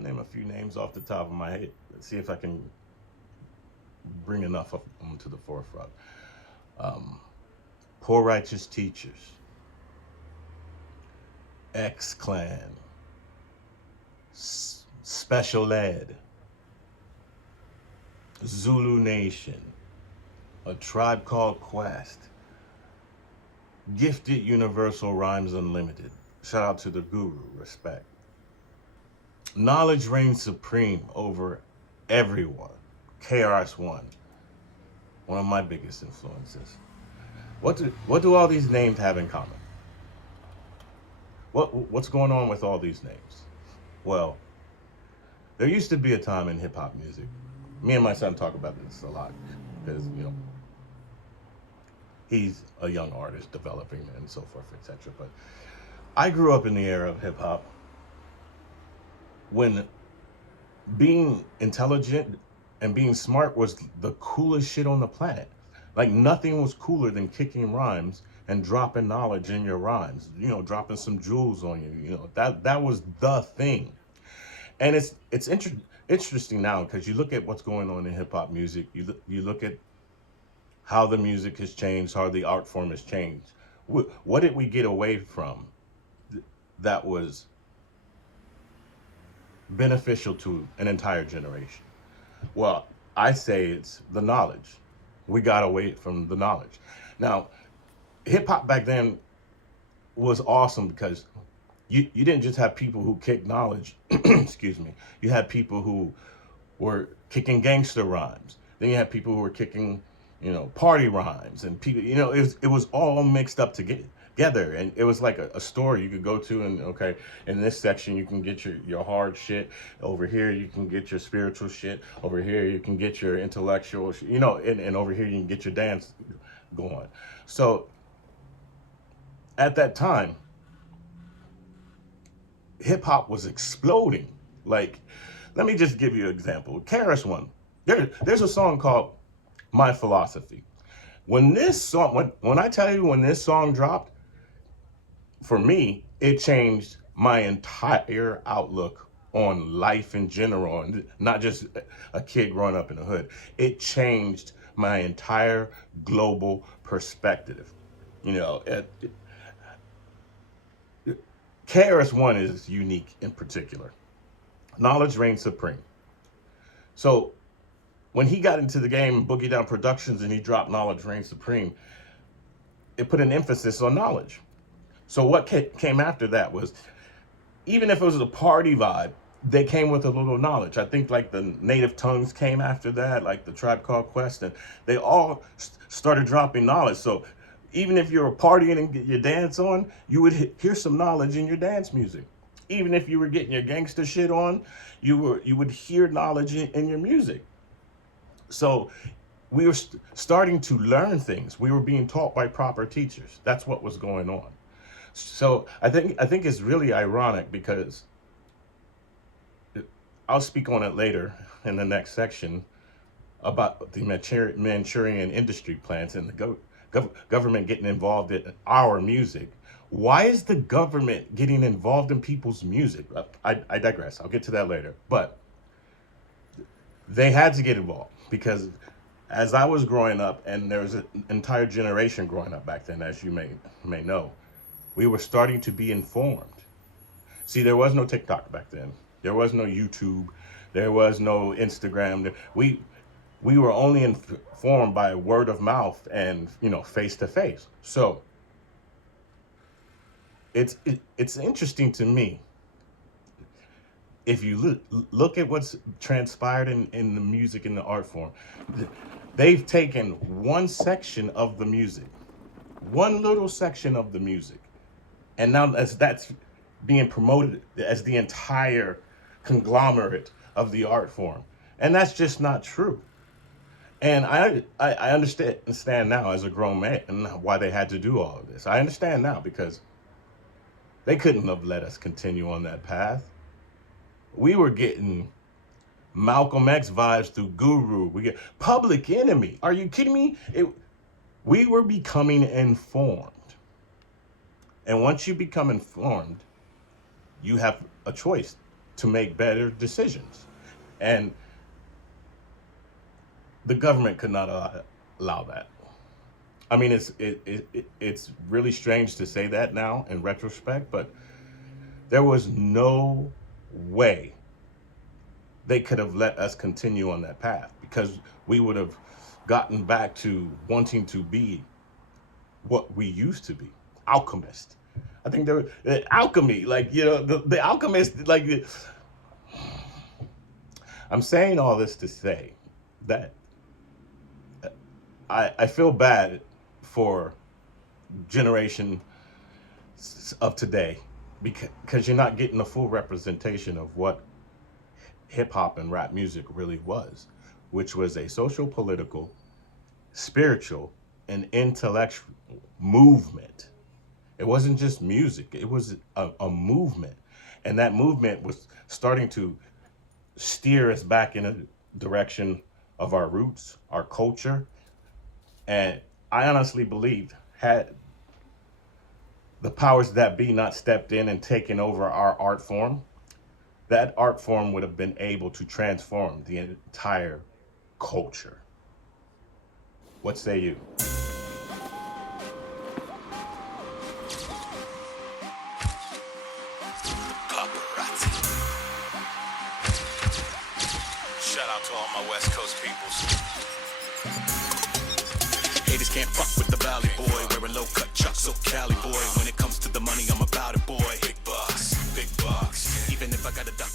I'll name a few names off the top of my head. Let's see if I can bring enough of them to the forefront. Um, Poor Righteous Teachers, X Clan, Special Ed, Zulu Nation, A Tribe Called Quest, Gifted Universal Rhymes Unlimited. Shout out to the guru, respect. Knowledge reigns supreme over everyone. KRS-One, one of my biggest influences. What do all these names have in common? What's going on with all these names? Well, there used to be a time in hip hop music. Me and my son talk about this a lot because he's a young artist developing and so forth, etc. But I grew up in the era of hip hop when being intelligent and being smart was the coolest shit on the planet. Like nothing was cooler than kicking rhymes and dropping knowledge in your rhymes. Dropping some jewels on you. That was the thing. And interesting now because you look at what's going on in hip hop music. You look at how the music has changed, how the art form has changed. What did we get away from that was beneficial to an entire generation? Well, I say it's the knowledge. We got away from the knowledge. Now, hip hop back then was awesome because you didn't just have people who kicked knowledge, excuse me. You had people who were kicking gangster rhymes. Then you had people who were kicking, party rhymes, and people, it was all mixed up together, and it was like a store you could go to, and okay, in this section you can get your hard shit. Over here you can get your spiritual shit. Over here you can get your intellectual, and over here you can get your dance going. So at that time, hip hop was exploding. Like, let me just give you an example. KRS One. There's a song called My Philosophy. When I tell you when this song dropped, for me, it changed my entire outlook on life in general, and not just a kid growing up in the hood. It changed my entire global perspective. You know, KRS-One is unique in particular. Knowledge reigns supreme. So when he got into the game, Boogie Down Productions, and he dropped Knowledge Reigns Supreme, it put an emphasis on knowledge. So what came after that was, even if it was a party vibe, they came with a little knowledge. I think like the Native Tongues came after that, like the Tribe Called Quest, and they all started dropping knowledge. So even if you were partying and get your dance on, you would hear some knowledge in your dance music. Even if you were getting your gangster shit on, you would hear knowledge in your music. So we were starting to learn things. We were being taught by proper teachers. That's what was going on. So I think it's really ironic because I'll speak on it later in the next section about the Manchurian industry plants and the government getting involved in our music. Why is the government getting involved in people's music? I digress. I'll get to that later. But they had to get involved because as I was growing up, and there was an entire generation growing up back then, as you may know, we were starting to be informed. See, there was no TikTok back then. There was no YouTube. There was no Instagram. We were only informed by word of mouth and face to face. So it's interesting to me if you look at what's transpired in the music and the art form. They've taken one section of the music, one little section of the music, and now that's being promoted as the entire conglomerate of the art form, and that's just not true. And I understand now as a grown man why they had to do all of this. I understand now because they couldn't have let us continue on that path. We were getting Malcolm X vibes through Guru. We get Public Enemy. Are you kidding me? We were becoming informed. And once you become informed, you have a choice to make better decisions. And the government could not allow that. I mean, it's really strange to say that now in retrospect, but there was no way they could have let us continue on that path, because we would have gotten back to wanting to be what we used to be, alchemists. I think there was alchemy, like, the alchemist, like, I'm saying all this to say that I feel bad for generation of today, because you're not getting a full representation of what hip hop and rap music really was, which was a social, political, spiritual, and intellectual movement. It wasn't just music, it was a movement. And that movement was starting to steer us back in a direction of our roots, our culture. And I honestly believed, had the powers that be not stepped in and taken over our art form, that art form would have been able to transform the entire culture. What say you? Paparazzi. Shout out to all my West Coast peoples. Haters can't fuck with the Valley boy. Wearing low cut chucks, so Cali boy. When it comes to the money, I'm about it, boy. Big bucks, big bucks. Even if I gotta duck